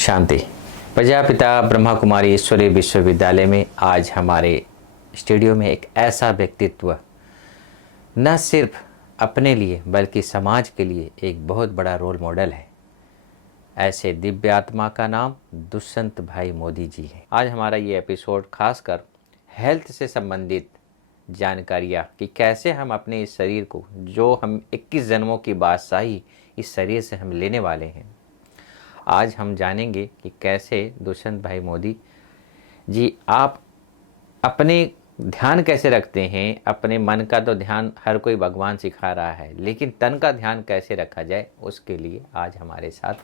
शांति। प्रजापिता ब्रह्मा कुमारी ईश्वरीय विश्वविद्यालय में आज हमारे स्टूडियो में एक ऐसा व्यक्तित्व न सिर्फ अपने लिए बल्कि समाज के लिए एक बहुत बड़ा रोल मॉडल है। ऐसे दिव्य आत्मा का नाम दुष्यंत भाई मोदी जी है। आज हमारा ये एपिसोड खासकर हेल्थ से संबंधित जानकारियाँ कि कैसे हम अपने इस शरीर को, जो हम 21 जन्मों की बादशाही इस शरीर से हम लेने वाले हैं, आज हम जानेंगे कि कैसे दुष्यंत भाई मोदी जी आप अपने ध्यान कैसे रखते हैं। अपने मन का तो ध्यान हर कोई भगवान सिखा रहा है, लेकिन तन का ध्यान कैसे रखा जाए, उसके लिए आज हमारे साथ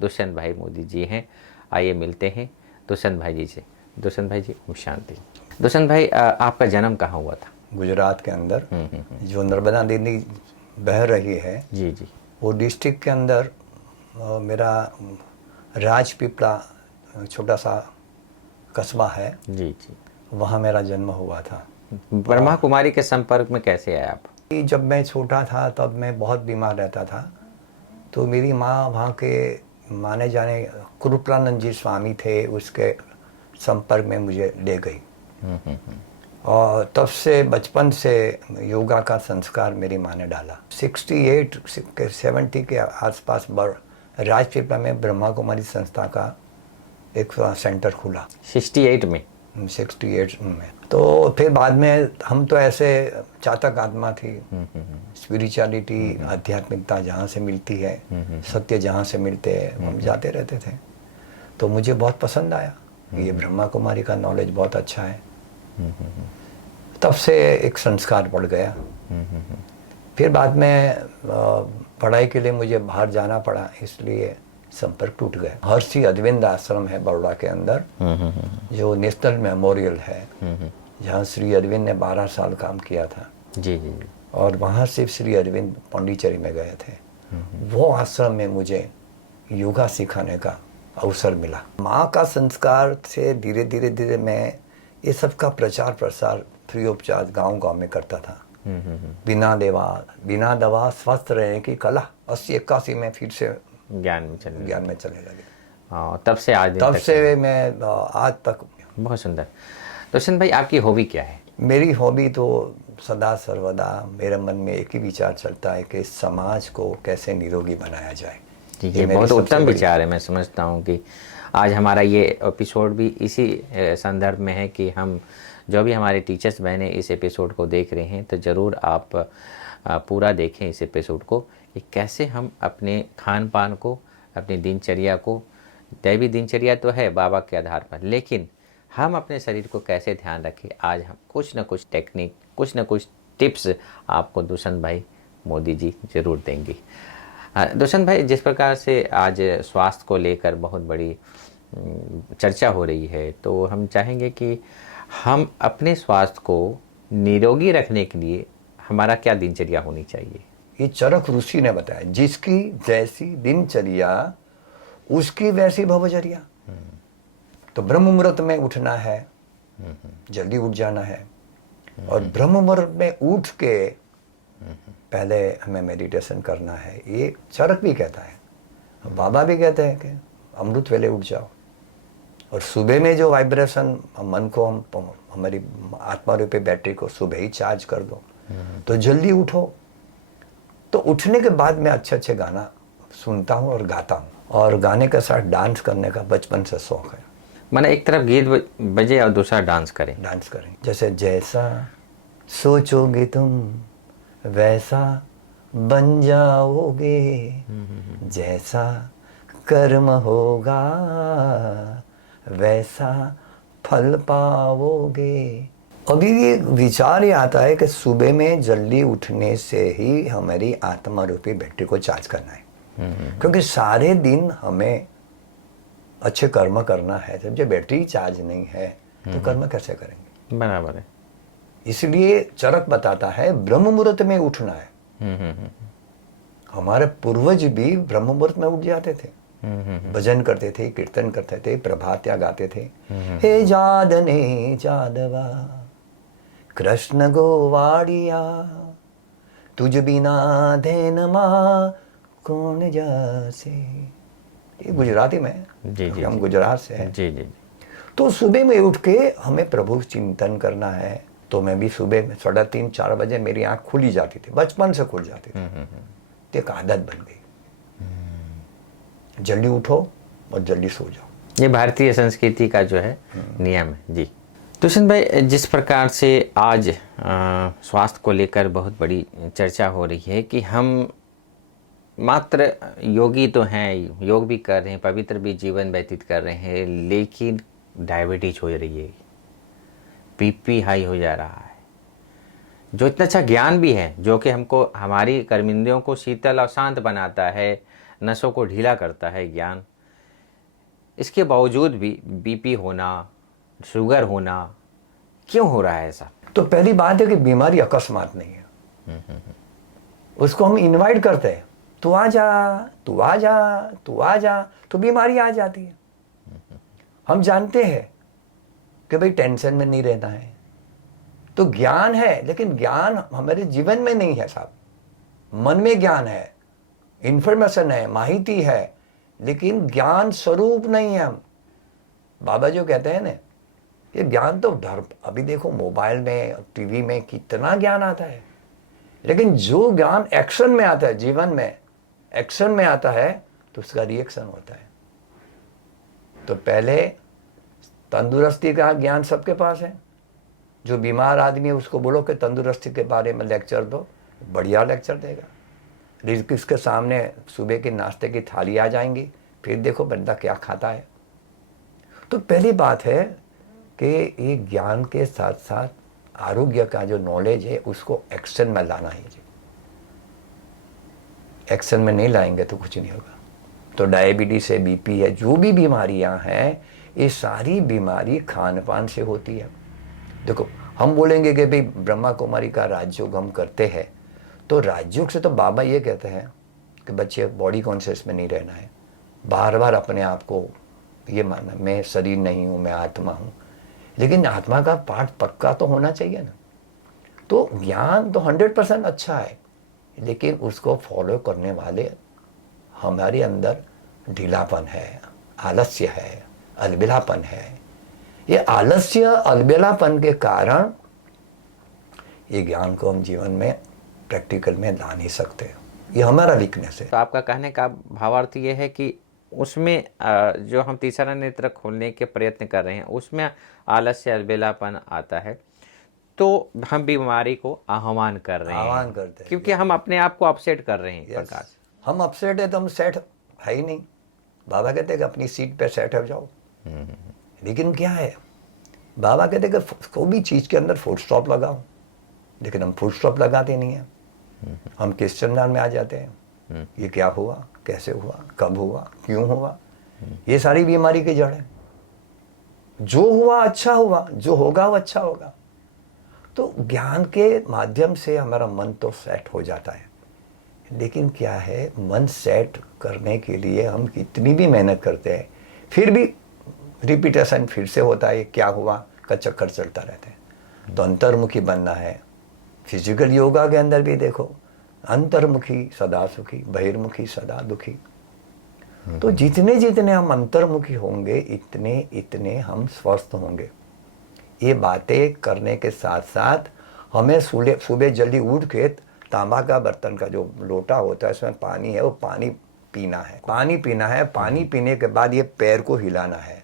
दुष्यंत भाई मोदी जी हैं। आइए मिलते हैं दुष्यंत भाई जी से। दुष्यंत भाई जी, ओम शांति। दुष्यंत भाई, आपका जन्म कहाँ हुआ था? गुजरात के अंदर जो नर्मदा नदी बह रही है जी जी। वो डिस्ट्रिक्ट के अंदर मेरा राजपीपला छोटा सा कस्बा है जी जी। वहाँ मेरा जन्म हुआ था। ब्रह्मा कुमारी के संपर्क में कैसे आए आप? जब मैं छोटा था तब मैं बहुत बीमार रहता था, तो मेरी माँ वहाँ के माने जाने कृपानंद जी स्वामी थे, उसके संपर्क में मुझे ले गई। और तब से बचपन से योगा का संस्कार मेरी माँ ने डाला। 70 के आसपास राजपीपला में ब्रह्मा कुमारी संस्था का एक सेंटर खुला। 68 में? 68 में। तो फिर बाद में हम तो ऐसे चातक आत्मा थी, स्पिरिचुअलिटी आध्यात्मिकता जहाँ से मिलती है, सत्य जहाँ से मिलते हैं, हम जाते रहते थे। तो मुझे बहुत पसंद आया, ये ब्रह्मा कुमारी का नॉलेज बहुत अच्छा है। तब से एक संस्कार पड़ गया। फिर बाद में पढ़ाई के लिए मुझे बाहर जाना पड़ा, इसलिए संपर्क टूट गया। हर्षी अरविंद आश्रम है बड़ौदा के अंदर, जो नेशनल मेमोरियल है, जहाँ श्री अरविंद ने 12 साल काम किया था। जी जी। और वहाँ से श्री अरविंद पांडिचेरी में गए थे। वो आश्रम में मुझे योगा सिखाने का अवसर मिला। माँ का संस्कार से धीरे धीरे धीरे मैं ये सब का प्रचार प्रसार फ्री ऑफ चार्ज गांव में करता था। बिना दवा स्वस्थ रहने की कला 80-81 में फिर से ज्ञान में चलने लगे। हाँ, तब से आज मैं आज तक। बहुत सुंदर। दुष्यंत भाई, आपकी हॉबी क्या है? मेरी हॉबी तो सदा सर्वदा मेरे मन में एक ही विचार चलता है कि समाज को कैसे निरोगी बनाया जाए। ये बहुत उत्तम विचार है। मैं समझता हूँ कि आज हमारा ये एपिसोड भी इसी संदर्भ में है कि हम जो भी हमारे टीचर्स बहनें इस एपिसोड को देख रहे हैं, तो ज़रूर आप पूरा देखें इस एपिसोड को कि कैसे हम अपने खान पान को, अपनी दिनचर्या को, दैवी दिनचर्या तो है बाबा के आधार पर, लेकिन हम अपने शरीर को कैसे ध्यान रखें। आज हम कुछ न कुछ टेक्निक, कुछ न कुछ टिप्स आपको दुष्यंत भाई मोदी जी ज़रूर देंगे। दुष्यंत भाई, जिस प्रकार से आज स्वास्थ्य को लेकर बहुत बड़ी चर्चा हो रही है, तो हम चाहेंगे कि हम अपने स्वास्थ्य को निरोगी रखने के लिए हमारा क्या दिनचर्या होनी चाहिए? ये चरक ऋषि ने बताया, जिसकी जैसी दिनचर्या उसकी वैसी भवचर्या। तो ब्रह्म मुहूर्त में उठना है, जल्दी उठ जाना है, और ब्रह्म मुहूर्त में उठ के पहले हमें मेडिटेशन करना है। ये चरक भी कहता है, बाबा भी कहते हैं कि अमृत वेले उठ जाओ। और सुबह में जो वाइब्रेशन मन को, हम हमारी आत्मा रूपी बैटरी को सुबह ही चार्ज कर दो, तो जल्दी उठो। तो उठने के बाद मैं अच्छे अच्छे गाना सुनता हूँ और गाता हूँ, और गाने के साथ डांस करने का बचपन से शौक है। मैंने एक तरफ गीत बजे और दूसरा डांस करें। जैसे जैसा सोचोगे तुम वैसा बन जाओगे, जैसा कर्म होगा वैसा फल पाओगे। अभी ये विचार ही आता है कि सुबह में जल्दी उठने से ही हमारी आत्मा रूपी बैटरी को चार्ज करना है। क्योंकि सारे दिन हमें अच्छे कर्म करना है, जब जो बैटरी चार्ज नहीं है तो कर्म कैसे करेंगे? बराबर है। इसलिए चरक बताता है ब्रह्म मुहूर्त में उठना है। हमारे पूर्वज भी ब्रह्म मुहूर्त में उठ जाते थे, भजन करते थे, कीर्तन करते थे, प्रभात्या गाते थे। हे जादने जादवा कृष्ण गोवाड़िया, तुझ बिना धैन माँ कौन जासे। ये गुजराती में है, जी जी हम जी गुजरात से हैं। जी जी तो सुबह में उठ के हमें प्रभु चिंतन करना है। तो मैं भी सुबह में 3:30-4 बजे मेरी आंख खुली जाती थी, बचपन से खुल जाती थी। तो एक आदत बन गई, जल्दी उठो और जल्दी सो जाओ। ये भारतीय संस्कृति का जो है नियम है जी। दुष्यंत भाई, जिस प्रकार से आज स्वास्थ्य को लेकर बहुत बड़ी चर्चा हो रही है कि हम मात्र योगी तो हैं, योग भी कर रहे हैं, पवित्र भी जीवन व्यतीत कर रहे हैं, लेकिन डायबिटीज हो रही है, बीपी हाई हो जा रहा है। जो इतना अच्छा ज्ञान भी है, जो कि हमको हमारी कर्मेंद्रियों को शीतल और शांत बनाता है, नसों को ढीला करता है ज्ञान, इसके बावजूद भी बीपी होना, शुगर होना, क्यों हो रहा है ऐसा? तो पहली बात है कि बीमारी अकस्मात नहीं है। उसको हम इनवाइट करते हैं, तू आ जा, तू आ जा, तू आ जा, तो बीमारी आ जाती है। हम जानते हैं कि भाई टेंशन में नहीं रहना है, तो ज्ञान है, लेकिन ज्ञान हमारे जीवन में नहीं है साहब। मन में ज्ञान है, इंफॉर्मेशन है, माहिती है, लेकिन ज्ञान स्वरूप नहीं है हम। बाबा जो कहते हैं ना, ये ज्ञान तो अभी देखो मोबाइल में, टीवी में कितना ज्ञान आता है, लेकिन जो ज्ञान एक्शन में आता है, जीवन में एक्शन में आता है, तो उसका रिएक्शन होता है। तो पहले तंदुरुस्ती का ज्ञान सबके पास है। जो बीमार आदमी है उसको बोलो कि तंदुरुस्ती के बारे में लेक्चर दो, बढ़िया लेक्चर देगा। किसके सामने सुबह के नाश्ते की थाली आ जाएंगी, फिर देखो बंदा क्या खाता है। तो पहली बात है कि ये ज्ञान के साथ साथ आरोग्य का जो नॉलेज है उसको एक्शन में लाना है। एक्शन में नहीं लाएंगे तो कुछ नहीं होगा। तो डायबिटीज है, बीपी है, जो भी बीमारियां हैं, ये सारी बीमारी खान पान से होती है। देखो हम बोलेंगे कि भाई ब्रह्मा कुमारी का राजयोग हम करते हैं, तो राजयोग से तो बाबा ये कहते हैं कि बच्चे बॉडी कॉन्शियस में नहीं रहना है, बार बार अपने आप को ये मानना मैं शरीर नहीं हूँ, मैं आत्मा हूँ। लेकिन आत्मा का पाठ पक्का तो होना चाहिए ना। तो ज्ञान तो 100% अच्छा है, लेकिन उसको फॉलो करने वाले हमारे अंदर ढीलापन है, आलस्य है, अलबेलापन है। ये आलस्य अलबेलापन के कारण ये ज्ञान को हम जीवन में प्रैक्टिकल में ला नहीं सकते। ये हमारा वीकनेस है। तो आपका कहने का भावार्थ ये है कि उसमें जो हम तीसरा नेत्र खोलने के प्रयत्न कर रहे हैं, उसमें आलस्य अलबेलापन आता है, तो हम बीमारी को आह्वान कर रहे हैं, आह्वान करते हैं, क्योंकि हम अपने आप को अपसेट कर रहे हैं। Yes. प्रकाश, हम अपसेट है तो हम सेट है ही नहीं। बाबा कहते हैं कि अपनी सीट पे सेट हो जाओ। लेकिन क्या है, बाबा कहते हैं कि कोई भी चीज के अंदर फुल स्टॉप लगाओ, लेकिन हम फुल स्टॉप लगाते नहीं है। हम क्वेश्चन में आ जाते हैं, ये क्या हुआ, कैसे हुआ, कब हुआ, क्यों हुआ। ये सारी बीमारी की जड़ है। जो हुआ अच्छा हुआ, जो होगा वो अच्छा होगा। तो ज्ञान के माध्यम से हमारा मन तो सेट हो जाता है, लेकिन क्या है, मन सेट करने के लिए हम कितनी भी मेहनत करते हैं, फिर भी रिपीटेशन फिर से होता है, क्या हुआ का चक्कर चलता रहता है। तो अंतर्मुखी बनना है। फिजिकल योगा के अंदर भी देखो, अंतर्मुखी सदा सुखी, बहिर्मुखी सदा दुखी। तो जितने जितने हम अंतर्मुखी होंगे, इतने इतने हम स्वस्थ होंगे। ये बातें करने के साथ साथ हमें सुबह जल्दी उठ के तांबा का बर्तन का जो लोटा होता है, इसमें पानी है, वो पानी पीना है। पानी पीना है, पानी पीने के बाद ये पैर को हिलाना है।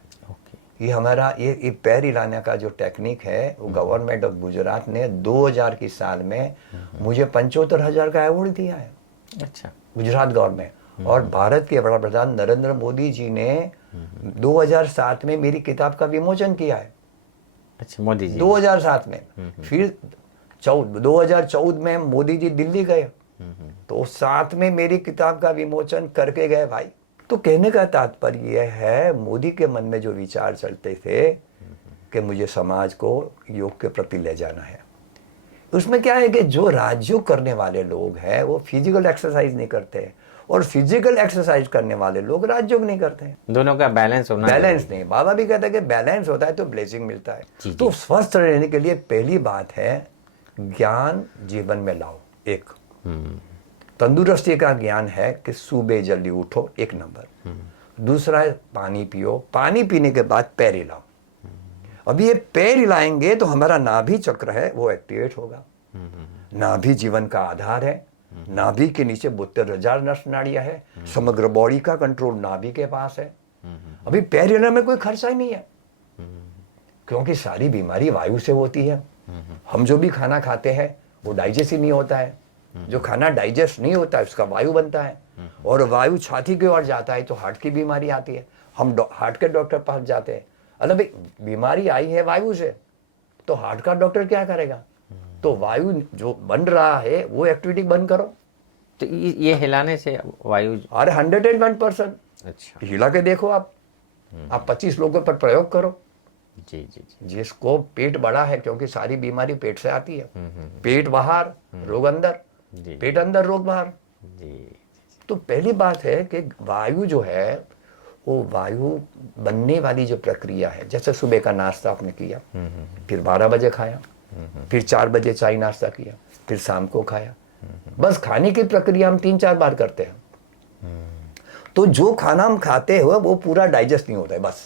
ये हमारा ये पैर हिलाने का जो टेक्निक है, वो गवर्नमेंट ऑफ गुजरात ने 2000 की साल में मुझे 75,000 का अवार्ड दिया है। अच्छा, गुजरात गवर्नमेंट। और भारत के बड़ा प्रधान नरेंद्र मोदी जी ने 2007 में मेरी किताब का विमोचन किया है। अच्छा, मोदी जी 2007 में। फिर 2014 में मोदी जी दिल्ली गए, तो साथ में मेरी किताब का विमोचन करके गए भाई। तो कहने का तात्पर्य यह है, मोदी के मन में जो विचार चलते थे कि मुझे समाज को योग के प्रति ले जाना है, उसमें क्या है कि जो राजयोग करने वाले लोग हैं वो फिजिकल एक्सरसाइज नहीं करते, और फिजिकल एक्सरसाइज करने वाले लोग राजयोग नहीं करते। दोनों का बैलेंस होना, बैलेंस नहीं। बाबा भी कहते हैं कि बैलेंस होता है तो ब्लेसिंग मिलता है। तो स्वस्थ रहने के लिए पहली बात है ज्ञान जीवन में लाओ। एक तंदुरुस्ती का ज्ञान है कि सुबह जल्दी उठो, एक नंबर। दूसरा है पानी पियो, पानी पीने के बाद पैर हिलाओ। अभी ये पैर हिलाएंगे तो हमारा नाभि चक्र है वो एक्टिवेट होगा। नाभि जीवन का आधार है। नाभि के नीचे 72,000 नस नाड़ियां है। समग्र बॉडी का कंट्रोल नाभि के पास है। अभी पैर हिलाने में कोई खर्चा ही नहीं है, क्योंकि सारी बीमारी वायु से होती है। हम जो भी खाना खाते हैं वो डाइजेस्ट ही नहीं होता है। जो खाना डाइजेस्ट नहीं होता है उसका वायु बनता है, और वायु छाती की ओर जाता है तो हार्ट की बीमारी आती है। हम हार्ट के डॉक्टर पास जाते हैं, अरे भाई बीमारी आई है वायु से, तो हार्ट का डॉक्टर क्या करेगा? तो वायु जो बन रहा है वो एक्टिविटी बंद करो। तो ये हिलाने से वायु, अरे 101%। अच्छा, हिला के देखो आप 25 लोगों पर प्रयोग करो। जी जी जी, जिसको पेट बड़ा है, क्योंकि सारी बीमारी पेट से आती है। पेट बाहर रोग अंदर, जी पेट अंदर रोग बाहर। जी, तो पहली बात है कि वायु जो है वो वायु बनने वाली जो प्रक्रिया है, जैसे सुबह का नाश्ता आपने किया, फिर 12 बजे खाया, फिर 4 बजे चाय नाश्ता किया, फिर शाम को खाया, बस खाने की प्रक्रिया हम 3-4 बार करते हैं। तो जो खाना हम खाते हुए वो पूरा डाइजेस्ट नहीं होता है। बस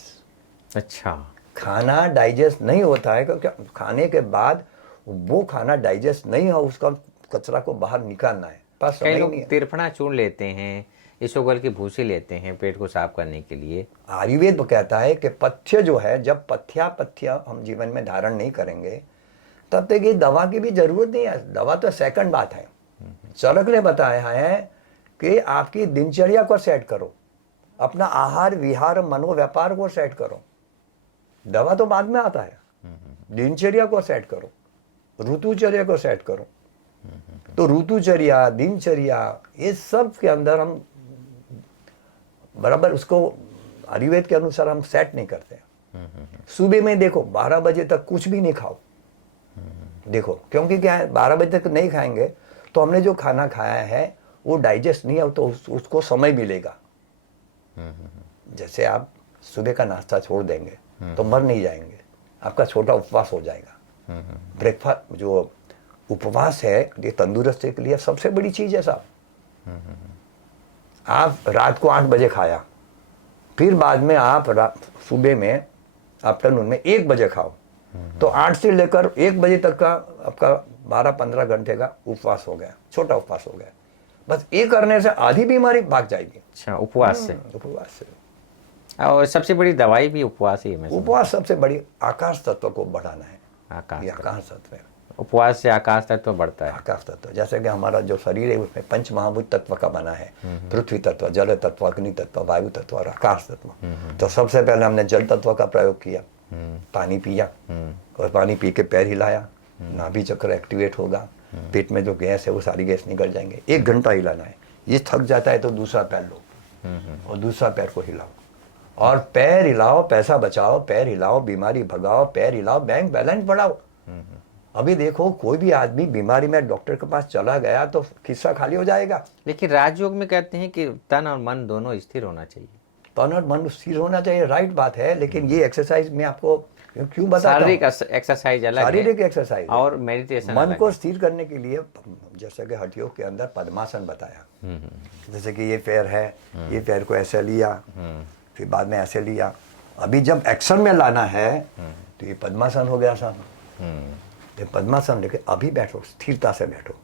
अच्छा, खाना डाइजेस्ट नहीं होता है, क्योंकि खाने के बाद वो खाना डाइजेस्ट नहीं हो, उसका कचरा को बाहर निकालना है। बस कई समय लोग नहीं है। तिरफना चूर्ण लेते हैं, इसोगल की भूसी लेते हैं पेट को साफ करने के लिए। आयुर्वेद कहता है कि पथ्य जो है, जब पथ्य हम जीवन में धारण नहीं करेंगे तब तक ये दवा की भी जरूरत नहीं है। दवा तो सेकंड बात है। चरक ने बताया है कि आपकी दिनचर्या को सेट करो, अपना आहार विहार मनोव्यापार को सेट करो। दवा तो बाद में आता है। दिनचर्या को सेट करो, ऋतुचर्या को सेट करो। तो ऋतुचर्या, दिनचर्या, ये सब के अंदर हम बराबर उसको आयुर्वेद के अनुसार हम सेट नहीं करते। सुबह में देखो 12 बजे तक कुछ भी नहीं खाओ। देखो, क्योंकि क्या है, 12 बजे तक नहीं खाएंगे तो हमने जो खाना खाया है वो डाइजेस्ट नहीं हो, तो उसको समय मिलेगा। जैसे आप सुबह का नाश्ता छोड़ देंगे तो मर नहीं जाएंगे, आपका छोटा उपवास हो जाएगा। ब्रेकफास्ट जो उपवास है ये तंदुरुस्ती के लिए सबसे बड़ी चीज है साहब। आप रात को 8 बजे खाया, फिर बाद में आप सुबह में आफ्टरनून में 1 बजे खाओ, तो 8 से लेकर 1 बजे तक का आपका 12-15 घंटे का उपवास हो गया, छोटा उपवास हो गया। बस ये करने से आधी बीमारी भाग जाएगी। अच्छा, उपवास से। उपवास से। और सबसे बड़ी दवाई भी उपवास ही है। मैं उपवास सबसे बड़ी आकाश तत्व को बढ़ाना है। आकाश ये आकाश तत्व है। उपवास से आकाश तत्व बढ़ता है। आकाश तत्व, जैसे कि हमारा जो शरीर है उसमें 5 महाभूत तत्व का बना है। पृथ्वी तत्व, जल तत्व, अग्नि तत्व, वायु तत्व और आकाश तत्व। तो सबसे पहले हमने जल तत्व का प्रयोग किया, पानी पिया, और पानी पी के पैर हिलाया, नाभि चक्र एक्टिवेट होगा, पेट में जो गैस है वो सारी गैस निकल जाएंगे। 1 घंटा हिलाना है। ये थक जाता है तो दूसरा पैर लो और दूसरा पैर को हिलाओ, और पैर हिलाओ, पैसा बचाओ, पैर हिलाओ, बीमारी भगाओ, पैर हिलाओ, बैंक बैलेंस बढ़ाओ। अभी देखो, कोई भी आदमी बीमारी में डॉक्टर के पास चला गया तो खिस्सा खाली हो जाएगा। लेकिन राजयोग में कहते हैं कि तन और मन दोनों स्थिर होना चाहिए। तन और मन स्थिर होना चाहिए, राइट बात है। लेकिन ये एक्सरसाइज में आपको क्यों बताता हूं? शारीरिक एक्सरसाइज अलग है, शारीरिक एक्सरसाइज और मेडिटेशन मन अलग को है। स्थिर करने के लिए, जैसे कि हठ योग के अंदर पद्मासन बताया। जैसे कि ये पैर है, ये पैर को ऐसे लिया, फिर बाद में ऐसे लिया। अभी जब एक्शन में लाना है तो ये पद्मासन हो गया साहब। तो पद्मासन लेके अभी बैठो, स्थिरता से बैठो।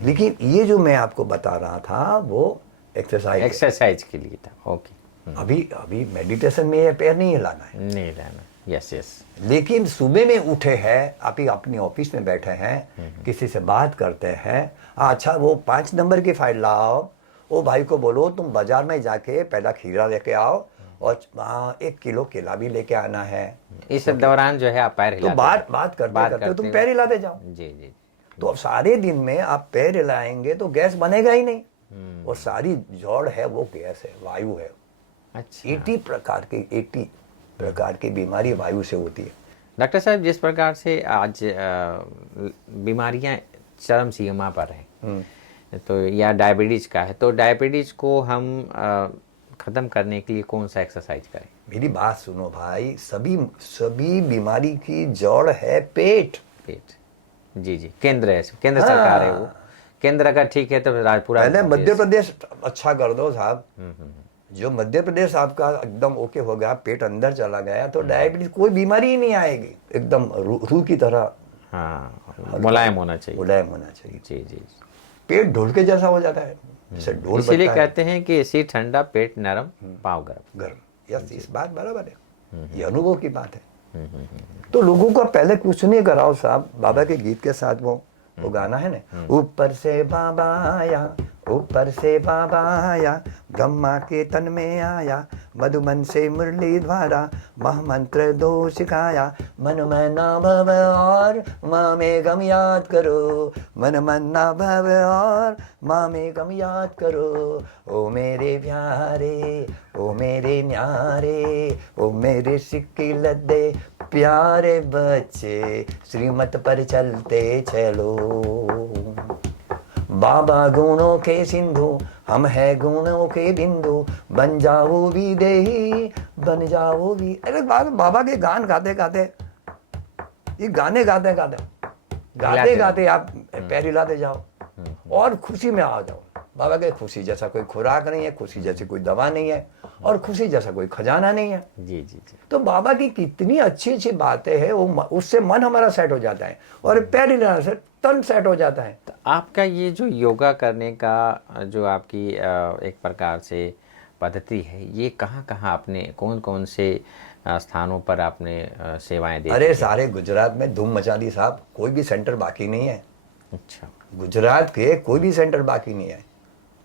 लेकिन ये जो मैं आपको बता रहा था वो एक्सरसाइज के लिए था। ओके, अभी मेडिटेशन में ये पैर नहीं हिलाना है, नहीं रहना। Yes yes. लेकिन सुबह में उठे हैं, आप ही अपनी ऑफिस में बैठे हैं, किसी से बात करते हैं, अच्छा वो 5 नंबर की फाइल लाओ, वो भाई को बोलो तुम बाजार में जाके पहला खीरा लेके आओ और 1 किलो केला भी लेके आना है। इस दौरान जो है आप पैर तो हिलाते बात करते तुम पैर हिलाते जाओ। जी जी। तो अब सारे दिन में आप पैर हिलाएंगे तो गैस बनेगा ही नहीं, और सारी जड़ है वो गैस है, वायु है। अच्छा, 80 प्रकार की बीमारी वायु से होती है। डॉक्टर साहब, जिस प्रकार से आज बीमारियां चरम सीमा पर हैं, तो या डायबिटीज का है, तो डायबिटीज को हम खत्म करने के लिए कौन सा एक्सरसाइज करें? मेरी बात सुनो भाई, सभी बीमारी की जड़ है पेट। जी जी, केंद्र सरकार है वो। केंद्र अगर ठीक है तो पूरा पहले मध्य प्रदेश अच्छा कर दो साहब। जो मध्य प्रदेश आपका एकदम ओके हो गया, पेट अंदर चला गया, तो डायबिटीज कोई बीमारी ही नहीं आएगी, एकदम रूह की तरह हाँ, मुलायम होना चाहिए। मुलायम होना चाहिए। जी जी जी। पेट ढोल के जैसा हो जाता है, जैसे ढोल इसीलिए बजता है। कहते हैं कि इसी ठंडा पेट नरम पाँव गर्म। गर्म, यस, इस बात बराबर है, ये अनुभव की बात है। तो लोगों को पहले कुछ नहीं कराओ साहब, बाबा के गीत के साथ वो गाना है ना, ऊपर से बाबा आया, ऊपर से बाबा आया, ब्रह्मा के तन में आया, मधुमन से मुरली द्वारा महामंत्र दो सिखाया, मन में ना भव और माँ में गम याद करो, मन मन ना भव और माँ में गम याद करो, ओ मेरे प्यारे, ओ मेरे न्यारे, ओ मेरे सिक्की लद्दे प्यारे बच्चे, श्रीमत पर चलते चलो। बाबा गुणों के सिंधु, हम है गुणों के बिंदु, बन जाओ भी देही, बन जाओ भी। अरे बाबा के गान गाते गाते, ये गाने गाते गाते गाते गाते आप पैर हिलाते जाओ और खुशी में आ जाओ। बाबा के खुशी जैसा कोई खुराक नहीं है, खुशी जैसी कोई दवा नहीं है, और खुशी जैसा कोई खजाना नहीं है। जी जी जी। तो बाबा की कितनी अच्छी अच्छी बातें हैं, वो उससे मन हमारा सेट हो जाता है, और पैर हिलाने से तन सेट हो जाता है। तो आपका ये जो योगा करने का जो आपकी एक प्रकार से पद्धति है, ये कहाँ कहाँ आपने कौन कौन से स्थानों पर आपने सेवाएं दी? अरे सारे गुजरात में धूम मचा दी साहब, कोई भी सेंटर बाकी नहीं है। अच्छा। गुजरात के कोई भी सेंटर बाकी नहीं है।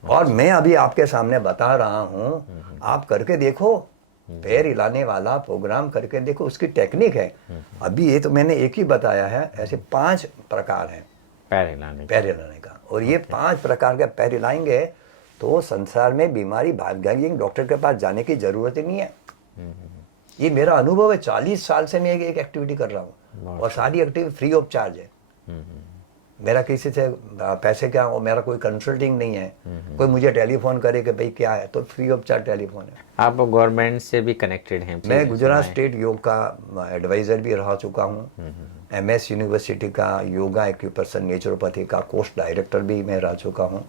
और मैं अभी आपके सामने बता रहा हूँ, आप करके देखो, पैर हिलाने वाला प्रोग्राम करके देखो, उसकी टेक्निक है। अभी ये तो मैंने एक ही बताया है, ऐसे 5 प्रकार हैं पैर हिलाने का, और ये 5 प्रकार के पैर हिलाएंगे तो संसार में बीमारी भाग जाएगी, डॉक्टर के पास जाने की जरूरत ही नहीं है। ये मेरा अनुभव है, 40 साल से मैं एक एक्टिविटी कर रहा हूँ, और सारी एक्टिविटी फ्री ऑफ चार्ज है। मेरा किसी से पैसे क्या हो, मेरा कोई कंसल्टिंग नहीं है। कोई मुझे टेलीफोन करे कि भाई क्या है, तो फ्री ऑफ चार्ज टेलीफोन है। आप गवर्नमेंट से भी कनेक्टेड हैं? मैं गुजरात स्टेट योग का एडवाइजर भी रह चुका हूँ, MS यूनिवर्सिटी का योगा एक्यूप्रेशर नेचुरोपैथी का कोर्स डायरेक्टर भी मैं रह चुका हूँ,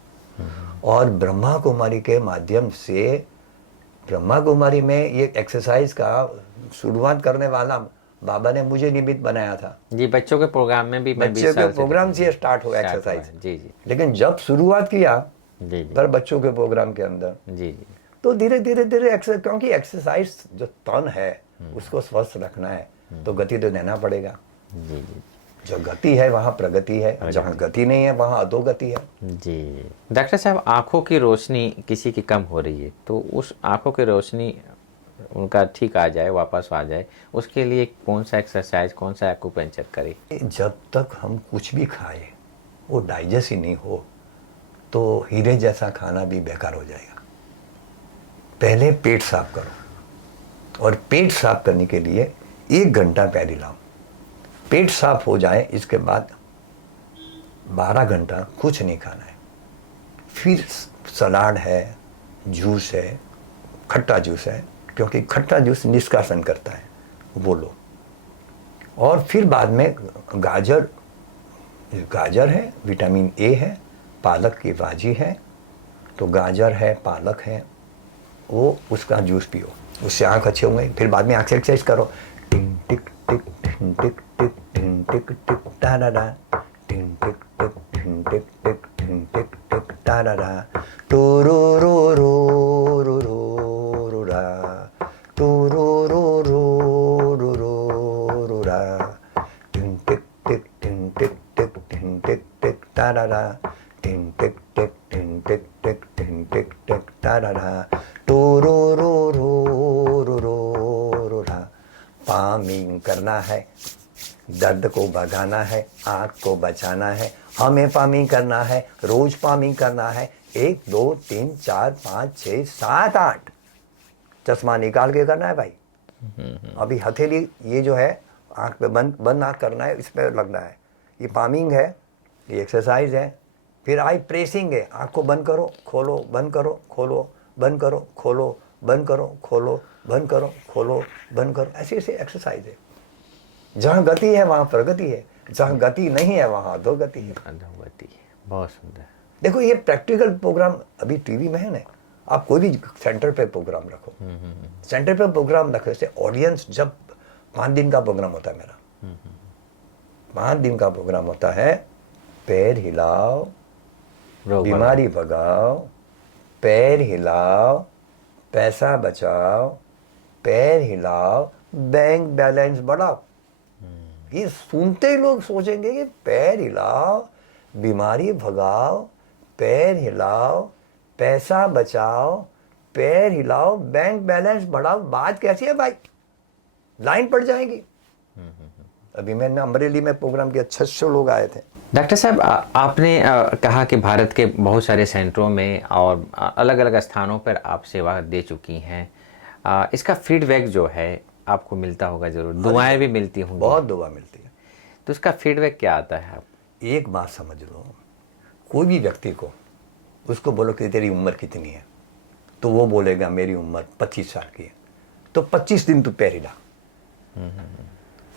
और ब्रह्मा कुमारी के माध्यम से, ब्रह्मा कुमारी में ये एक्सरसाइज का शुरुआत करने वाला बाबा ने मुझे निमित्त बनाया था। जी, बच्चों के प्रोग्राम में भी बच्चों के प्रोग्राम से स्टार्ट हुआ एक्सरसाइज। जी जी। लेकिन जब शुरुआत किया जी जी पर बच्चों के प्रोग्राम के अंदर, जी जी, तो धीरे धीरे धीरे क्योंकि एक्सरसाइज जो तन है उसको स्वस्थ रखना है, तो गति तो देना पड़ेगा। जी जी। जो गति है वहाँ प्रगति है, जहाँ गति नहीं है वहाँ अधोगति है। जी डॉक्टर साहब, आँखों की रोशनी किसी की कम हो रही है, तो उस आँखों की रोशनी उनका ठीक आ जाए, वापस आ जाए, उसके लिए कौन सा एक्सरसाइज, कौन सा एक्यूपेंचर करें? जब तक हम कुछ भी खाए वो डाइजेस्ट ही नहीं हो, तो हीरे जैसा खाना भी बेकार हो जाएगा। पहले पेट साफ करो, और पेट साफ करने के लिए 1 घंटा पैर हिलाओ। पेट साफ हो जाए, इसके बाद 12 घंटा कुछ नहीं खाना है। फिर सलाद है, जूस है, खट्टा जूस है, क्योंकि खट्टा जूस निष्कासन करता है, वो लो। और फिर बाद में गाजर है, विटामिन A है, पालक की भाजी है, तो गाजर है, पालक है, वो उसका जूस पियो, उससे आँख अच्छे होंगे। फिर बाद में आँख से एक्सरसाइज करो, टिक टिक टिक टिक टिक टिक टिक टिक टा डा डा, टिक टिक टिक टिक टिक टिक टिक टा डा डा, टू रो रो रो रो रो रो रा, टू रो रो रो रो रो रो रा, टिक टिक टिक टिक टिक टिक टिक टिक टा डा डा, टिक टिक टिक टिक टिक टिक टिक टा डा डा, टू रो रो रो रो रो रो रा। पामिंग करना है, दर्द को भगाना है, आँख को बचाना है, हमें पामिंग करना है, रोज पामिंग करना है। 1 2 3 4 5 6 7 8 चश्मा निकाल के करना है भाई। अभी हथेली ये जो है आँख पे बंद आँख करना है, इस पे लगना है। ये पामिंग है, ये एक्सरसाइज है। फिर आई प्रेसिंग है, आँख को बंद करो, खोलो, बंद करो, खोलो, बंद करो, खोलो, बंद करो, खोलो, बंद करो, खोलो, बंद करो। ऐसे ऐसे एक्सरसाइज है। जहाँ गति है वहाँ प्रगति है, जहाँ गति नहीं है वहाँ अधोगति है। अधोगति है। बहुत सुंदर। देखो ये प्रैक्टिकल प्रोग्राम अभी टीवी में है ना, आप कोई भी सेंटर पे प्रोग्राम रखो, सेंटर पे प्रोग्राम रखने से ऑडियंस, जब 5 दिन का प्रोग्राम होता है मेरा, 5 दिन का प्रोग्राम होता है, पैर हिलाओ, बीमारी भगाओ, पैर हिलाओ, पैसा बचाओ, पैर हिलाओ, बैंक बैलेंस बढ़ाओ। ये सुनते ही लोग सोचेंगे कि पैर हिलाओ, बीमारी भगाओ, पैर हिलाओ, पैसा बचाओ, पैर हिलाओ, बैंक बैलेंस बढ़ाओ, बात कैसी है भाई? लाइन पड़ जाएगी। अभी मैंने अमरेली में प्रोग्राम किया, 600 लोग आए थे। डॉक्टर साहब, आपने कहा कि भारत के बहुत सारे सेंटरों में और अलग अलग स्थानों पर आप सेवा दे चुकी हैं। इसका फीडबैक जो है आपको मिलता होगा ज़रूर, दुआएं भी मिलती होंगी। बहुत दुआ मिलती है। तो उसका फीडबैक क्या आता है? आप एक बात समझ लो, कोई भी व्यक्ति को उसको बोलो कि तेरी उम्र कितनी है, तो वो बोलेगा मेरी उम्र 25 साल की है। तो 25 दिन तू पैर हिला,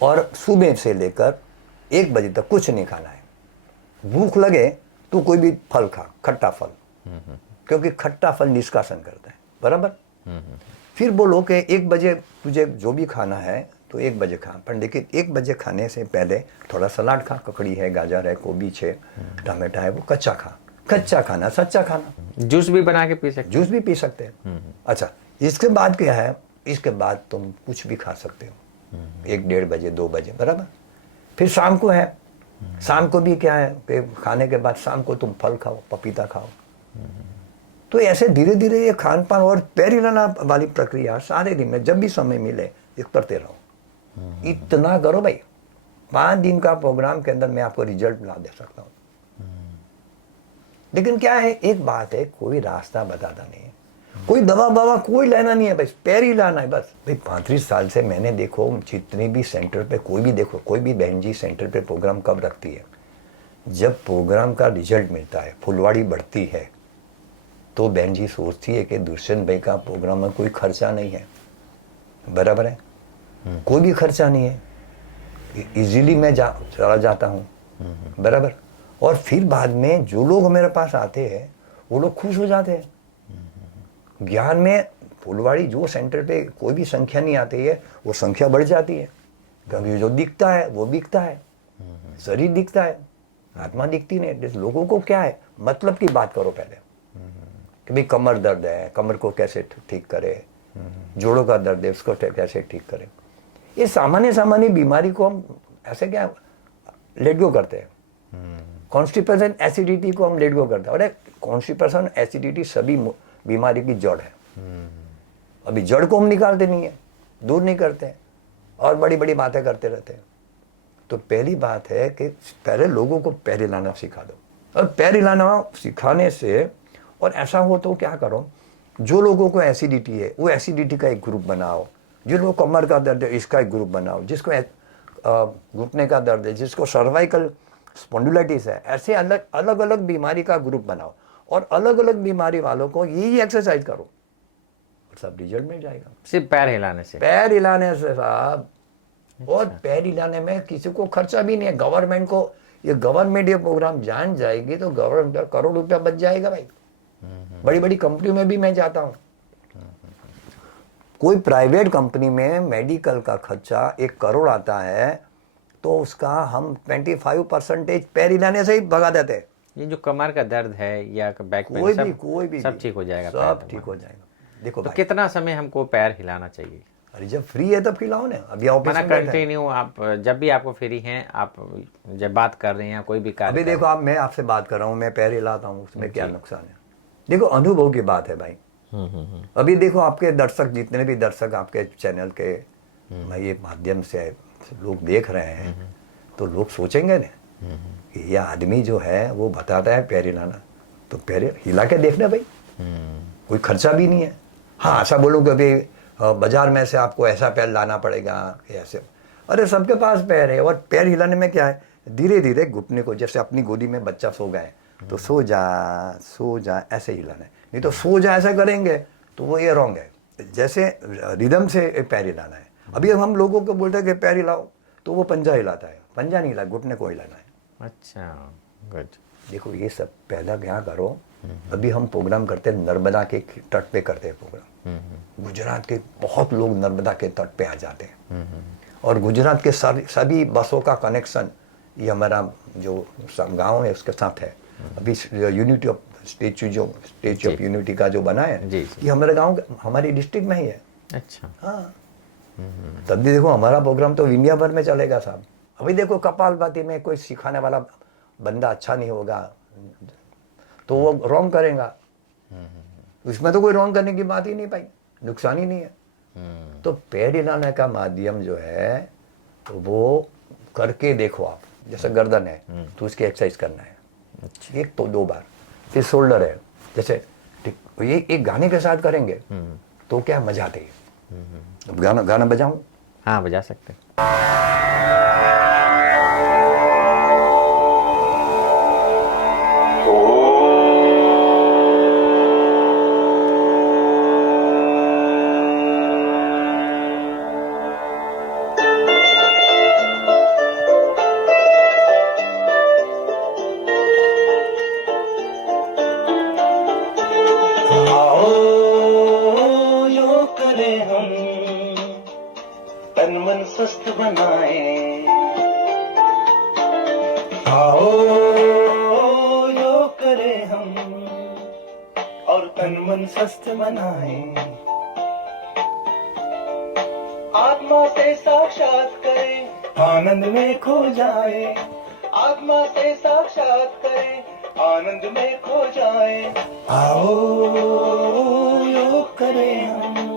और सुबह से लेकर 1 बजे तक कुछ नहीं खाना है। भूख लगे तो कोई भी फल खा, खट्टा फल, क्योंकि खट्टा फल निष्कासन करता है, बराबर। फिर बोलो कि 1 बजे तुझे जो भी खाना है तो 1 बजे खा, पर लेकिन 1 बजे खाने से पहले थोड़ा सलाद खा, ककड़ी है, गाजर है, गोभी है, टमाटा है, वो कच्चा खा। कच्चा खाना सच्चा खाना। जूस भी बना के पी सकते जूस भी पी सकते हैं। अच्छा, इसके बाद क्या है? इसके बाद तुम कुछ भी खा सकते हो, 1-1:30 बजे, 2 बजे, बराबर। फिर शाम को है, शाम को भी क्या है कि खाने के बाद शाम को तुम फल खाओ, पपीता खाओ। तो ऐसे धीरे धीरे ये खान पान और पैर हिलाना वाली प्रक्रिया सारे दिन में जब भी समय मिले ये करते रहो। इतना करो भाई, 5 दिन का प्रोग्राम के अंदर मैं आपको रिजल्ट ला दे सकता हूँ। लेकिन क्या है, एक बात है, कोई रास्ता बताता नहीं है, कोई दवा बवा कोई लेना नहीं है, बस पैर ही लाना है बस। भाई 35 साल से मैंने देखो जितने भी सेंटर पे, कोई भी देखो, कोई भी बहन जी सेंटर पे प्रोग्राम कब रखती है? जब प्रोग्राम का रिजल्ट मिलता है, फुलवाड़ी बढ़ती है, तो बहन जी सोचती है कि दुष्यंत भाई का प्रोग्राम में कोई खर्चा नहीं है, बराबर है, कोई भी खर्चा नहीं है, इजीली मैं चला जाता हूँ, बराबर। और फिर बाद में जो लोग मेरे पास आते हैं वो लोग खुश हो जाते हैं। ज्ञान में फुलवाड़ी जो सेंटर पे कोई भी संख्या नहीं आती है, वो संख्या बढ़ जाती है, क्योंकि जो दिखता है वो बिकता है, शरीर दिखता है, आत्मा दिखती नहीं। लोगों को क्या है, मतलब की बात करो पहले कि भाई कमर दर्द है, कमर को कैसे ठीक करे, जोड़ों का दर्द है उसको कैसे ठीक करे। ये सामान्य सामान्य बीमारी को हम ऐसे क्या लेट गो करते हैं। कॉन्स्टिपेशन एसिडिटी को हम लेट गो करते हैं। अरे कॉन्स्टिपेशन एसिडिटी सभी बीमारी की जड़ है। अभी जड़ को हम निकालते नहीं है, दूर नहीं करते हैं, और बड़ी बड़ी बातें करते रहते हैं। तो पहली बात है कि पहले लोगों को पैर हिलाना सिखा दो, और पैर हिलाना सिखाने से, और ऐसा हो तो क्या करो, जो लोगों को एसिडिटी है वो एसिडिटी का एक ग्रुप बनाओ, जिनको कमर का दर्द है इसका एक ग्रुप बनाओ, जिसको घुटने का दर्द है, जिसको सर्वाइकल स्पॉन्डिलाइटिस है, ऐसे अलग अलग अलग बीमारी का ग्रुप बनाओ, और अलग अलग बीमारी वालों को यही एक्सरसाइज करो, और सब रिजल्ट मिल जाएगा। सिर्फ पैर हिलाने से? पैर हिलाने से साहब। और पैर हिलाने में किसी को खर्चा भी नहीं है। गवर्नमेंट को, ये गवर्नमेंट ये प्रोग्राम जान जाएगी तो गवर्नमेंट करोड़ रुपया बच जाएगा भाई। बड़ी बड़ी कंपनियों में भी मैं जाता हूँ, कोई प्राइवेट कंपनी में मेडिकल का खर्चा 1 करोड़ आता है, तो उसका हम 25% पैर हिलाने से ही भगा देते हैं। ये जो कमर का दर्द है या बैक पेन, कोई भी सब ठीक हो जाएगा? सब ठीक हो जाएगा। देखो तो कितना समय हमको पैर हिलाना चाहिए? अरे जब फ्री है तब खिलाओ ना। अभी ऑफिस में कंटिन्यू आप जब भी आपको फ्री हैं, आप जब बात कर रहे हैं कोई भी कार्य, अभी देखो आप, मैं आपसे बात कर रहा हूँ, मैं पैर हिलाता हूँ, उसमें क्या नुकसान है? देखो अनुभव की बात है भाई। अभी देखो आपके दर्शक, जितने भी दर्शक आपके चैनल के मैं ये माध्यम से लोग देख रहे हैं, तो लोग सोचेंगे ना कि ये आदमी जो है वो बताता है पैर हिलाना, तो पैर हिला के देखना भाई, कोई खर्चा भी नहीं है। हाँ, ऐसा बोलो कि अभी बाजार में से आपको ऐसा पैर लाना पड़ेगा ऐसे, अरे सबके पास पैर है। और पैर हिलाने में क्या है, धीरे धीरे घुटने को, जैसे अपनी गोदी में बच्चा सो गए तो सो जा ऐसे हिलाना है, नहीं तो सो जा ऐसा करेंगे तो वो ये रॉन्ग है। जैसे रिदम से पैर हिलाना है। अभी हम लोगों को बोलते हैं कि पैर हिलाओ, तो वो पंजा हिलाता है, पंजा नहीं हिला, घुटने को हिलाना है। अच्छा, गुड। देखो ये सब पहला क्या करो, अभी हम प्रोग्राम करते हैं नर्मदा के तट पे करते हैं प्रोग्राम। गुजरात के बहुत लोग नर्मदा के तट पे आ जाते हैं और गुजरात के सभी बसों का कनेक्शन ये हमारा जो गांव है उसके साथ है। अभी unity of statue of unity का जो बना है ये हमारे गांव हमारी डिस्ट्रिक्ट में ही है। अच्छा। हाँ, तब भी देखो हमारा प्रोग्राम तो इंडिया भर में चलेगा साहब। अभी देखो कपालभाति में कोई सिखाने वाला बंदा अच्छा नहीं होगा तो वो रॉन्ग करेगा, उसमें तो कोई रॉन्ग करने की बात ही नहीं पाई, नुकसान ही नहीं है। तो पैर हिलाने का माध्यम जो है तो वो करके देखो आप, जैसे गर्दन है तो उसकी एक्सरसाइज करना है। अच्छा। एक तो 2 बार, फिर शोल्डर है जैसे ये एक गाने के साथ करेंगे तो क्या मजा आती है। अब गाना बजाऊं? हाँ, बजा सकते हैं। तन मन स्वस्थ बनाए, आओ योग करें हम और तन मन स्वस्थ बनाए। आत्मा से साक्षात करें, आनंद में खो जाए। आत्मा से साक्षात करें, आनंद में खो जाए। आओ योग करें हम।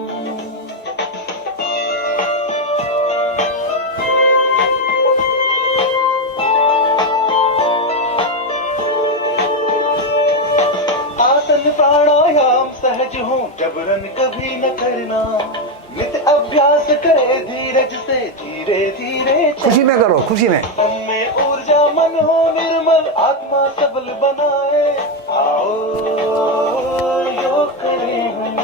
प्राणायाम सहज हो, जबरन कभी न करना। नित्य अभ्यास करे धीरज से, धीरे धीरे खुशी में करो, खुशी में। मन में ऊर्जा, मन हो निर्मल, आत्मा सबल बनाए। आओ योग करें हम।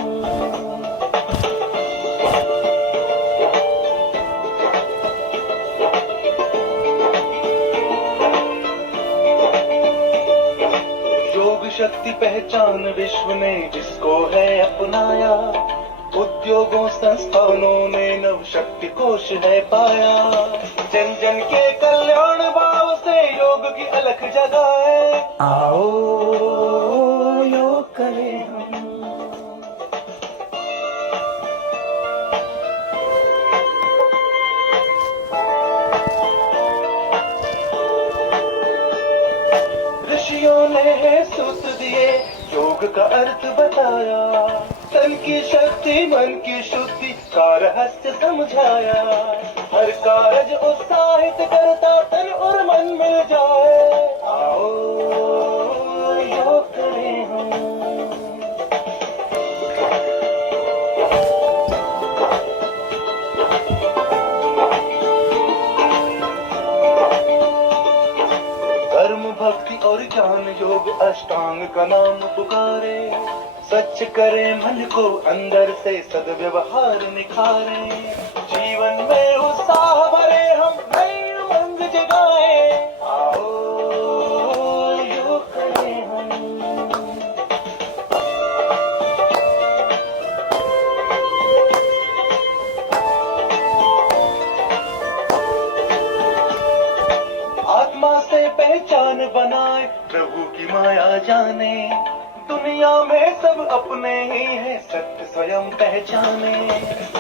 शक्ति पहचान विश्व ने जिसको है अपनाया, उद्योगों संस्थानों ने नव शक्ति कोश है पाया। जन जन के कल्याण भाव से योग की अलख जगाए। आओ योग करें हम। ऋषियों ने सूत्र दिए, योग का अर्थ बताया। तन की शक्ति, मन की शुद्धि का रहस्य समझाया। हर कार्य उत्साहित करता, तन और मन मिल जाए। आओ योग करें हम। भक्ति और ज्ञान योग अष्टांग का नाम पुकारे। सच करें मन को अंदर से, सद्व्यवहार निखारे। जीवन में उत्साह भरे हम, नई उमंग जगाए। आओ योग करें हम। आत्मा से पहचान बनाए, प्रभु की माया जाने। दुनिया में सब अपने ही है, सत्य स्वयं पहचाने।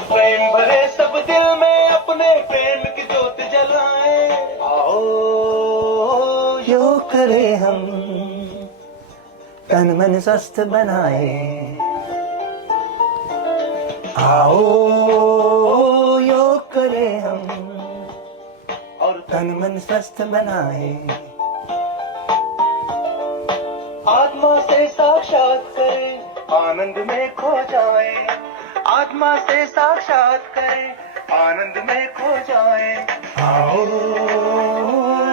प्रेम भरे सब दिल में, अपने प्रेम की ज्योत जलाए। आओ योग करें हम, तन मन स्वस्थ बनाए। आओ योग करें हम और तन मन स्वस्थ बनाए। आत्मा से साक्षात करें, आनंद में खो जाए। आत्मा से साक्षात करें, आनंद में खो जाए। आओ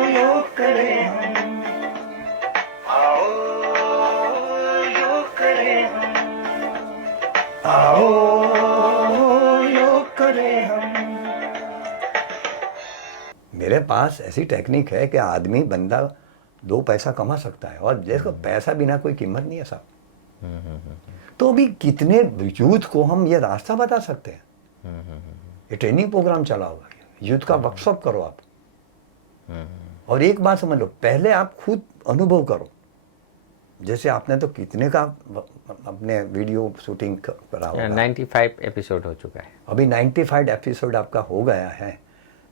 योग करें हम। आओ योग करें हम। आओ योग करें हम। मेरे पास ऐसी टेक्निक है कि आदमी बंदा 2 पैसा कमा सकता है, और देखो पैसा बिना कोई कीमत नहीं है साहब। तो अभी कितने यूथ को हम ये रास्ता बता सकते हैं। ये ट्रेनिंग प्रोग्राम चला हुआ है, यूथ का वर्कशॉप करो आप। और एक बात समझ लो, पहले आप खुद अनुभव करो। जैसे आपने तो कितने का अपने वीडियो शूटिंग करा होगा, 95 एपिसोड हो चुका है। अभी 95 एपिसोड आपका हो गया है।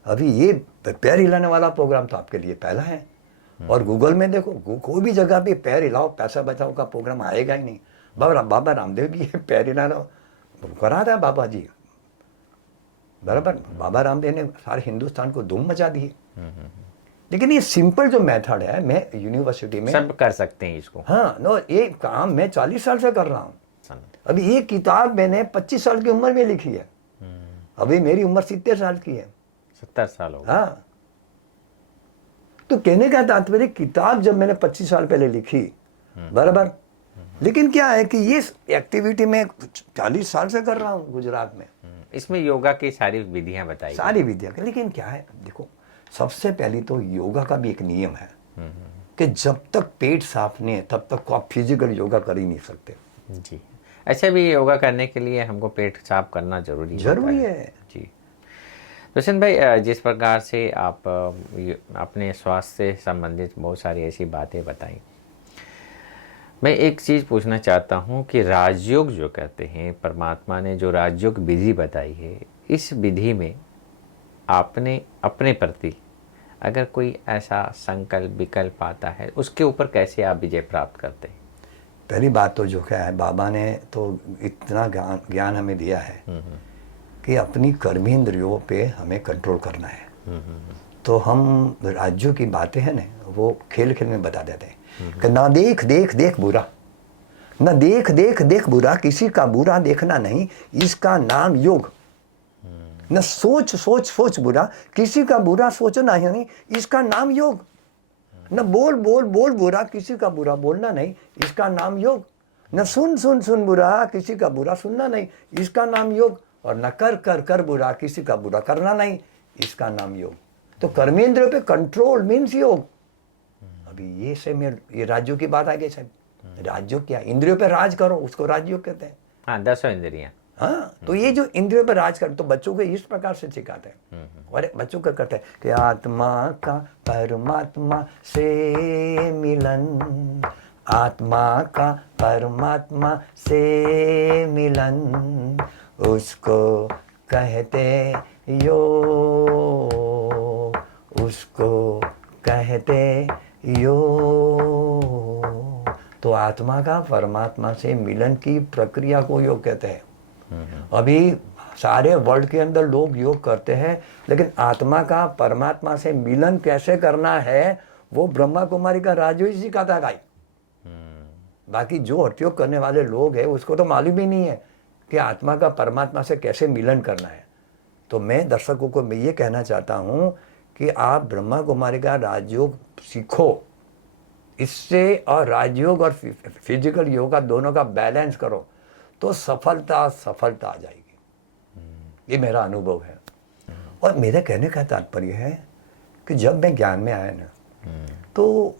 अभी ये पैर हिलाने वाला प्रोग्राम तो आपके लिए पहला है। और गूगल में देखो, कोई भी जगह पे पैर हिलाओ पैसा बचाओ का प्रोग्राम आएगा ही नहीं। बाबा रामदेव भी है, पैर हिलाना करा था बाबा जी, बराबर। बाबा रामदेव ने सारे हिंदुस्तान को धूम मचा दी। लेकिन ये सिंपल जो मेथड है, मैं यूनिवर्सिटी में सब कर सकते हैं इसको। हाँ नो, ये काम मैं 40 साल से कर रहा हूँ। अभी ये किताब मैंने 25 साल की उम्र में लिखी है। अभी मेरी उम्र 70 साल की है। 70 साल हो गए। हाँ, तो कहने का तात्पर्य, किताब जब मैंने 25 साल पहले लिखी, बराबर, लेकिन क्या है कि ये एक्टिविटी में 40 साल से कर रहा हूँ गुजरात में। इसमें योगा की सारी विधियां बताई। सारी विधियां, लेकिन क्या है देखो, सबसे पहली तो योगा का भी एक नियम है कि जब तक पेट साफ नहीं है तब तक आप फिजिकल योगा कर ही नहीं सकते। जी, अच्छा भी योगा करने के लिए हमको पेट साफ करना जरूरी है। जी रोशन भाई, जिस प्रकार से आप अपने स्वास्थ्य से संबंधित बहुत सारी ऐसी बातें बताई, मैं एक चीज़ पूछना चाहता हूँ कि राजयोग जो कहते हैं, परमात्मा ने जो राजयोग विधि बताई है, इस विधि में आपने अपने प्रति अगर कोई ऐसा संकल्प विकल्प आता है, उसके ऊपर कैसे आप विजय प्राप्त करते हैं? पहली बात तो जो क्या है, बाबा ने तो इतना ज्ञान हमें दिया है कि अपनी कर्मेंद्रियों पे हमें कंट्रोल करना है। तो हम राज्यों की बातें हैं ना, वो खेल खेल में बता देते हैं कि ना देख देख देख बुरा, ना देख देख देख बुरा, किसी का बुरा देखना नहीं, इसका नाम योग। न सोच सोच सोच बुरा, किसी का बुरा सोचना ही नहीं, इसका नाम योग। न बोल बोल बोल बुरा, किसी का बुरा बोलना नहीं, इसका नाम योग। न सुन सुन सुन बुरा, किसी का बुरा सुनना नहीं, इसका नाम योग। और न कर कर कर बुरा, किसी का बुरा करना नहीं, इसका नाम योग। तो कर्मेंद्रियों पे कंट्रोल मीन्स योग। अभी ये से मैं ये राज्यों की बात आ गई साहब। राज्यों क्या, इंद्रियों पे राज करो, उसको राजयोग कहते हैं। हाँ, 10 इंद्रियां। हाँ, तो ये जो इंद्रियों पर राज कर, तो बच्चों को इस प्रकार से सिखाते हैं। और बच्चों को करते हैं कि आत्मा का परमात्मा से मिलन, आत्मा का परमात्मा से मिलन, उसको कहते योग, उसको कहते योग। तो आत्मा का परमात्मा से मिलन की प्रक्रिया को योग कहते हैं। अभी सारे वर्ल्ड के अंदर लोग योग करते हैं, लेकिन आत्मा का परमात्मा से मिलन कैसे करना है वो ब्रह्मा कुमारी का राजयोग ही सिखाता है। बाकी जो हठयोग करने वाले लोग हैं उसको तो मालूम ही नहीं है कि आत्मा का परमात्मा से कैसे मिलन करना है। तो मैं दर्शकों को मैं ये कहना चाहता हूँ कि आप ब्रह्मा कुमारी का राजयोग सीखो, इससे और राजयोग और फिजिकल योगा दोनों का बैलेंस करो तो सफलता आ जाएगी। ये मेरा अनुभव है। और मेरे कहने का तात्पर्य है कि जब मैं ज्ञान में आया ना, तो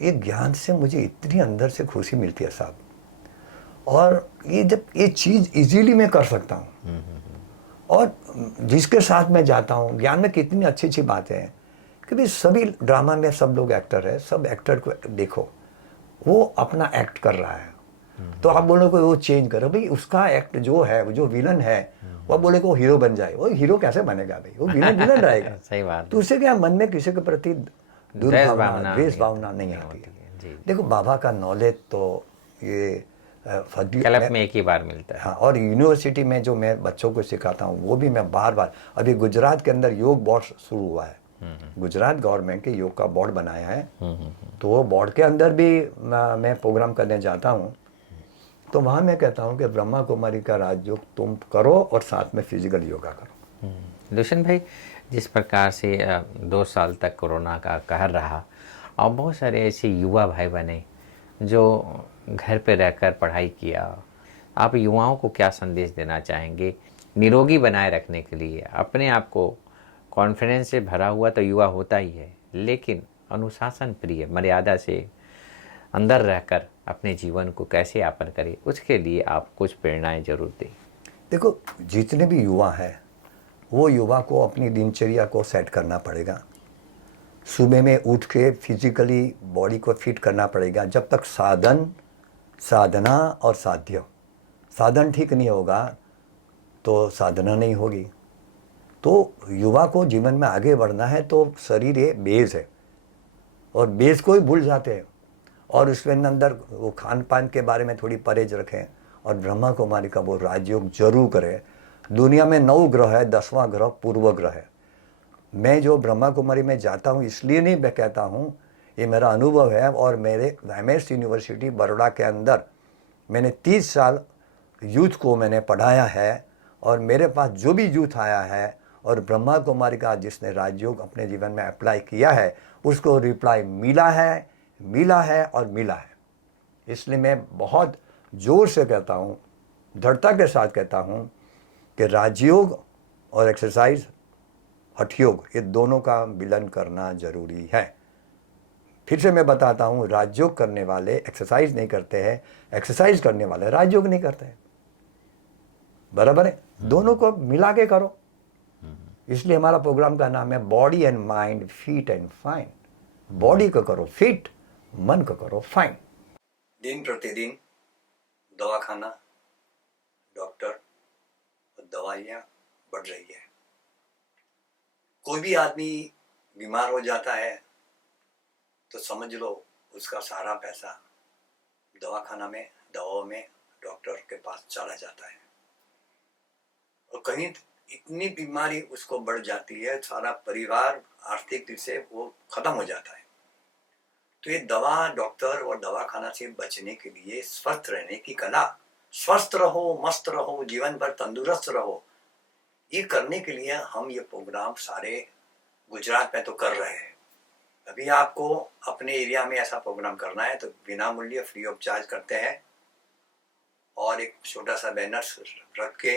ये ज्ञान से मुझे इतनी अंदर से खुशी मिलती है साहब। और ये जब ये चीज़ इजीली मैं कर सकता हूँ, और जिसके साथ मैं जाता हूँ, ज्ञान में कितनी अच्छी अच्छी बातें हैं कि भाई सभी ड्रामा में सब लोग एक्टर है, सब एक्टर को देखो, वो अपना एक्ट कर रहा है। तो आप बोलोगे वो चेंज करो, भाई उसका एक्ट जो है, वो जो विलन है, वो बोले को हीरो बन जाए, वो हीरो कैसे बनेगा भाई, वो विलन विलन रहेगा। सही बात। तो उससे क्या मन में किसी के प्रति दुर्भावना, द्वेष भावना नहीं आती है। देखो बाबा का नॉलेज तो ये कल्प में एक ही बार मिलता है। हाँ, और यूनिवर्सिटी में जो मैं बच्चों को सिखाता हूँ वो भी मैं बार बार, अभी गुजरात के अंदर योग बोर्ड शुरू हुआ है, गुजरात गवर्नमेंट के योग का बोर्ड बनाया है। तो वो बोर्ड के अंदर भी मैं प्रोग्राम करने जाता हूँ, तो वहाँ मैं कहता हूँ कि ब्रह्मा कुमारी का राजयोग तुम करो और साथ में फिजिकल योगा करो। रोशन भाई, जिस प्रकार से 2 साल तक कोरोना का कहर रहा और बहुत सारे ऐसे युवा भाई बने जो घर पे रहकर पढ़ाई किया, आप युवाओं को क्या संदेश देना चाहेंगे निरोगी बनाए रखने के लिए? अपने आप को कॉन्फिडेंस से भरा हुआ तो युवा होता ही है, लेकिन अनुशासन प्रिय, मर्यादा से अंदर रहकर अपने जीवन को कैसे यापन करें, उसके लिए आप कुछ प्रेरणाएं जरूर दें। देखो, जितने भी युवा हैं वो युवा को अपनी दिनचर्या को सेट करना पड़ेगा। सुबह में उठ के फिजिकली बॉडी को फिट करना पड़ेगा। जब तक साधना और साधन ठीक नहीं होगा तो साधना नहीं होगी। तो युवा को जीवन में आगे बढ़ना है तो शरीर ये बेस है, और बेस को ही भूल जाते हैं, और उसके अंदर वो खान पान के बारे में थोड़ी परहेज रखें, और ब्रह्मा कुमारी का वो राजयोग जरूर करें। दुनिया में 9 ग्रह है, 10वां ग्रह पूर्व ग्रह है। मैं जो ब्रह्मा कुमारी में जाता हूँ इसलिए नहीं मैं कहता हूँ, ये मेरा अनुभव है। और मेरे MS यूनिवर्सिटी बड़ौदा के अंदर मैंने 30 साल यूथ को मैंने पढ़ाया है, और मेरे पास जो भी यूथ आया है और ब्रह्मा कुमारी का जिसने राजयोग अपने जीवन में अप्लाई किया है उसको रिप्लाई मिला है और मिला है। इसलिए मैं बहुत जोर से कहता हूँ, दृढ़ता के साथ कहता हूँ कि राजयोग और एक्सरसाइज हठयोग ये दोनों का मिलन करना जरूरी है। फिर से मैं बताता हूँ, राजयोग करने वाले एक्सरसाइज नहीं करते हैं, एक्सरसाइज करने वाले राजयोग नहीं करते हैं। बराबर है, दोनों को मिला के करो। इसलिए हमारा प्रोग्राम का नाम है body and mind fit and fine. Body को करो फिट, मन को करो फाइन। दिन प्रतिदिन दवाखाना, डॉक्टर और दवाइयाँ बढ़ रही है। कोई भी आदमी बीमार हो जाता है तो समझ लो उसका सारा पैसा दवाखाना में, दवाओं में, डॉक्टर के पास चला जाता है। और कहीं इतनी बीमारी उसको बढ़ जाती है, सारा परिवार आर्थिक रूप से वो खत्म हो जाता है। तो ये दवा, डॉक्टर और दवाखाना से बचने के लिए स्वस्थ रहने की कला, स्वस्थ रहो, मस्त रहो, जीवन भर तंदुरुस्त रहो, ये करने के लिए हम ये प्रोग्राम सारे गुजरात में तो कर रहे हैं। अभी आपको अपने एरिया में ऐसा प्रोग्राम करना है तो बिना मूल्य फ्री ऑफ चार्ज करते हैं, और एक छोटा सा बैनर रख के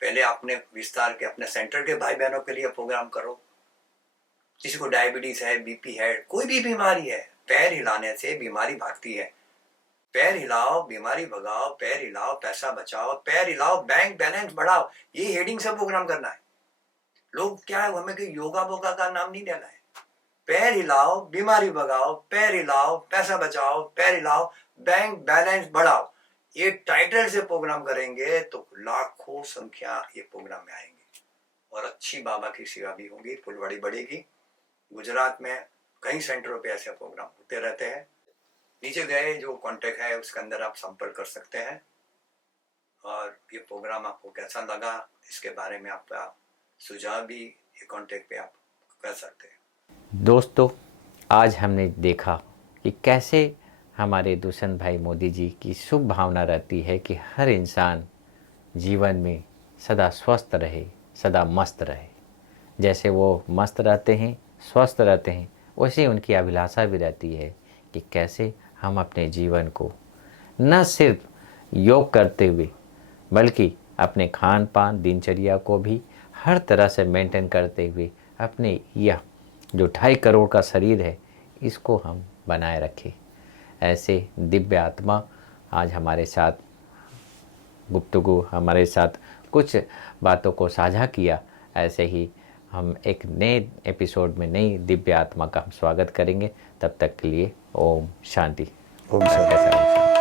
पहले अपने विस्तार के अपने सेंटर के भाई बहनों के लिए प्रोग्राम करो। किसी को डायबिटीज है, BP है, कोई भी बीमारी है, पैर हिलाने से बीमारी भागती है। पैर हिलाओ, बीमारी भगाओ, पैर हिलाओ, पैसा बचाओ, पैर हिलाओ, बैंक बैलेंस बढ़ाओ, ये हेडिंग से प्रोग्राम करना है। लोग क्या है, हमें कोई योगा वोगा का नाम नहीं देना है। पैर हिलाओ, बीमारी भगाओ, पैर हिलाओ, पैसा बचाओ, पैर हिलाओ, बैंक बैलेंस बढ़ाओ, ये टाइटल से प्रोग्राम करेंगे तो लाखों संख्या ये प्रोग्राम में आएंगे, और अच्छी बाबा की सेवा भी होगी, फुलवाड़ी बढ़ेगी। गुजरात में कई सेंटरों पे ऐसे प्रोग्राम होते रहते हैं। नीचे गए जो कांटेक्ट है उसके अंदर आप संपर्क कर सकते हैं, और ये प्रोग्राम आपको कैसा लगा इसके बारे में आपका सुझाव भी ये कांटेक्ट पे आप कर सकते हैं। दोस्तों, आज हमने देखा कि कैसे हमारे दुष्यंत भाई मोदी जी की शुभ भावना रहती है कि हर इंसान जीवन में सदा स्वस्थ रहे, सदा मस्त रहे। जैसे वो मस्त रहते हैं, स्वस्थ रहते हैं, वैसे उनकी अभिलाषा भी रहती है कि कैसे हम अपने जीवन को न सिर्फ योग करते हुए बल्कि अपने खान पान, दिनचर्या को भी हर तरह से मेंटेन करते हुए अपने यह जो 2.5 करोड़ का शरीर है इसको हम बनाए रखें। ऐसे दिव्य आत्मा आज हमारे साथ गुफ्तगू, हमारे साथ कुछ बातों को साझा किया। ऐसे ही हम एक नए एपिसोड में नई दिव्य आत्मा का हम स्वागत करेंगे। तब तक के लिए ओम शांति। ओम शांति।